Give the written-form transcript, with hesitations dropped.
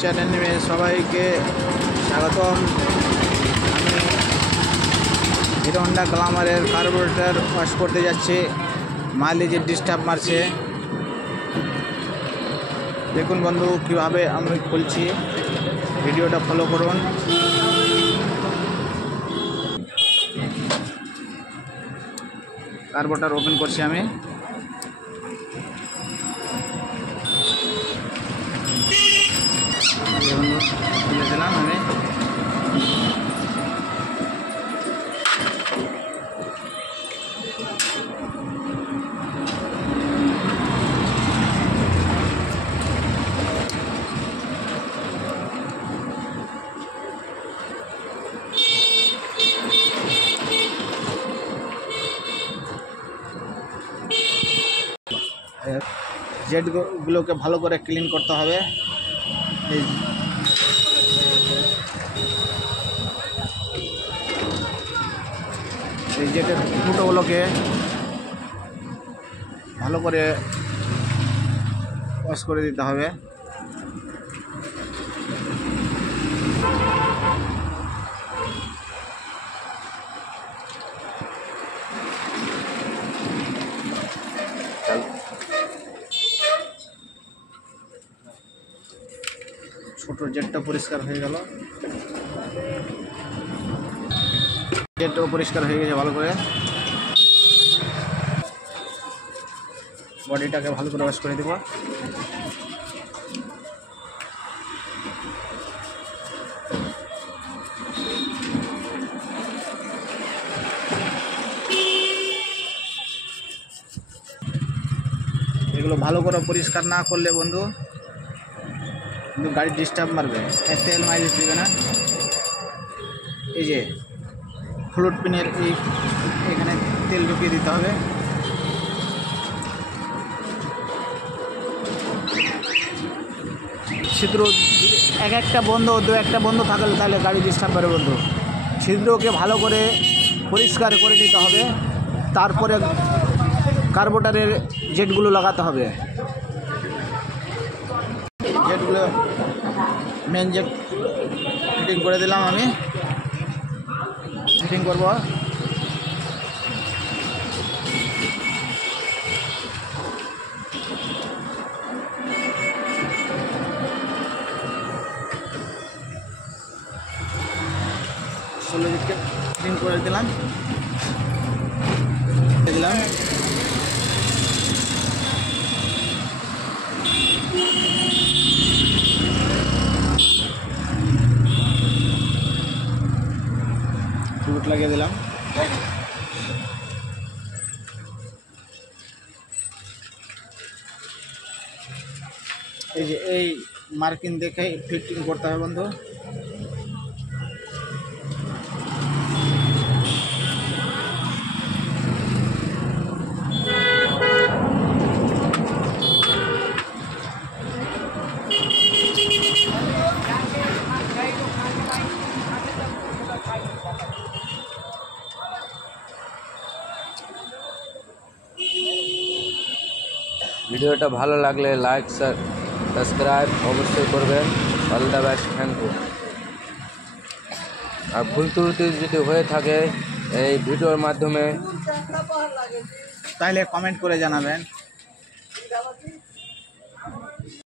চ্যানেল নিয়ে সবাইকে স্বাগতম। আমি হিরো হন্ডা গ্ল্যামারের কার্বোরেটর ওয়াশ করতে যাচ্ছি, মাইলেজের ডিস্টার্ব মারছে। দেখুন বন্ধু কীভাবে আমি খুলছি, ভিডিওটা ফলো করুন। কার্বোরেটর ওপেন করছি আমি। খুলেছিলাম আমি। জেটগুলোকে ভালো করে ক্লিন করতে হবে। এই জেটের ফুটোগুলোকে ভালো করে ওয়াশ করে দিতে হবে। ছোট জেটটা পরিষ্কার হয়ে গেল, জেটটাও পরিষ্কার হয়ে গেছে ভালো করে। বডিটাকে ভালো করে ওয়াশ করে দেব। এগুলো ভালো করে পরিষ্কার না করলে বন্ধু কিন্তু গাড়ি ডিস্টার্ব মারবে, তেল মাইলেজ দেবে না। এই যে ফ্লুট পিনের এখানে তেল ঢুকিয়ে দিতে হবে। ছিদ্র একটা বন্ধ, দু একটা বন্ধ থাকলে তাহলে গাড়ি ডিস্টার্ব করে বন্ধু। ছিদ্রকে ভালো করে পরিষ্কার করে নিতে হবে, তারপরে কার্বোরেটরের জেটগুলো লাগাতে হবে। জেটগুলো মেন জেট ফিটিং করে দিলাম আমি, ফিটিং করব। ষোলো জেটকে ফিটিং করে দিলাম। ফ্লুট লাগিয়ে দিলাম। এই যে এই মার্কিং দেখে ফিটিং করতে হবে বন্ধু। ভিডিওটা ভালো লাগলে লাইক সাবস্ক্রাইব অবশ্যই করবেন। All the best, thank you. আর ভুল ত্রুটি যদি হয়ে থাকে এই ভিডিওর মাধ্যমে তাহলে কমেন্ট করে জানাবেন।